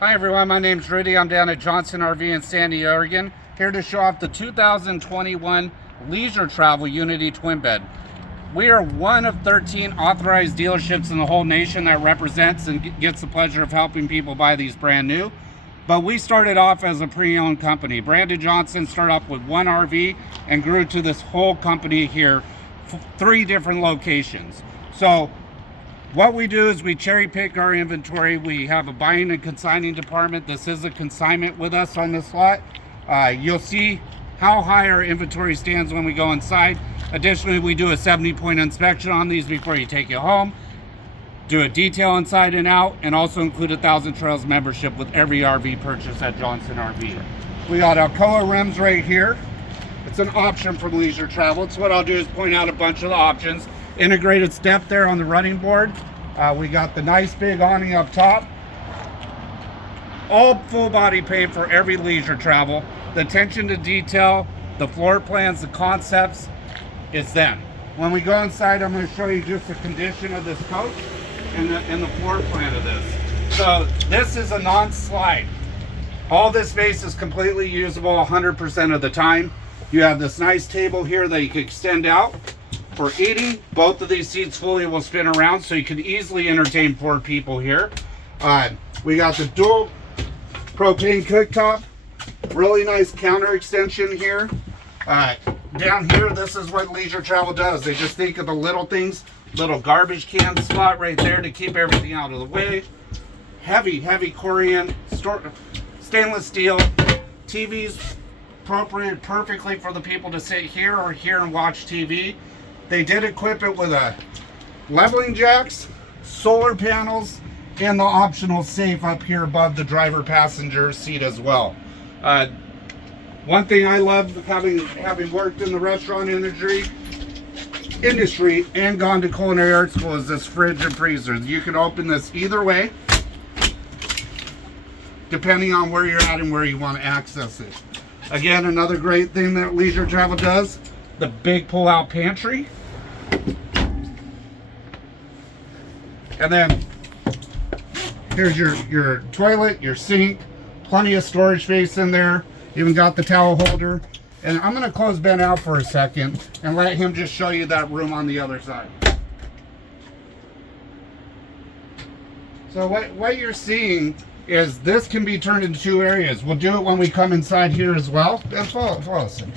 Hi everyone, my name's Rudy. I'm down at Johnson RV in Sandy, Oregon, here to show off the 2021 Leisure Travel Unity Twin Bed. We are one of 13 authorized dealerships in the whole nation that represents and gets the pleasure of helping people buy these brand new. But we started off as a pre-owned company. Brandon Johnson started off with one RV and grew to this whole company here, 3 different locations. So what we do is we cherry pick our inventory. We have a buying and consigning department. This is a consignment with us on this lot. You'll see how high our inventory stands when we go inside. Additionally, we do a 70-point inspection on these before you take it home. Do a detail inside and out, and also include a 1,000 Trails membership with every RV purchase at Johnson RV. We got Alcoa rims right here. It's an option from Leisure Travel. So what I'll do is point out a bunch of the options. Integrated step there on the running board. We got the nice big awning up top. All full body paint for every Leisure Travel. The attention to detail, the floor plans, the concepts, it's them. When we go inside, I'm going to show you just the condition of this coach and the floor plan of this. So this is a non-slide. All this space is completely usable 100% of the time. You have this nice table here that you can extend out. For eating, both of these seats fully will spin around, so you can easily entertain 4 people here. We got the dual propane cooktop, really nice counter extension here. Down here, this is what Leisure Travel does. They just think of the little things, little garbage can spot right there to keep everything out of the way. Heavy Corian, stainless steel, TVs appropriate perfectly for the people to sit here or here and watch TV. They did equip it with a leveling jacks, solar panels, and the optional safe up here above the driver passenger seat as well. One thing I love, having worked in the restaurant industry and gone to culinary art school, is this fridge and freezer. You can open this either way, depending on where you're at and where you want to access it. Again, another great thing that Leisure Travel does, the big pull-out pantry. And then here's your toilet, your sink, plenty of storage space in there. Even got the towel holder. And I'm going to close Ben out for a second and let him just show you that room on the other side. So what you're seeing is this can be turned into 2 areas. We'll do it when we come inside here as well. Follow us in.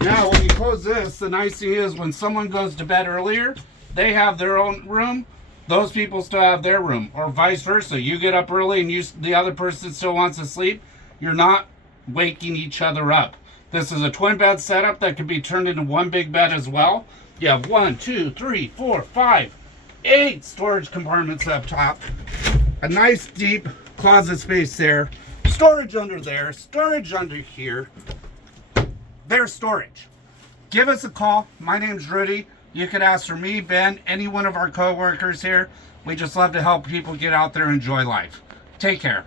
Now, when you close this, the nice thing is when someone goes to bed earlier, they have their own room. Those people still have their room, or vice versa. You get up early and the other person still wants to sleep. You're not waking each other up. This is a twin bed setup that can be turned into 1 big bed as well. You have 1, 2, 3, 4, 5, 8 storage compartments up top. A nice deep closet space there. Storage under there. Storage under here. There's storage. Give us a call. My name's Rudy. You can ask for me, Ben, any one of our co-workers here. We just love to help people get out there and enjoy life. Take care.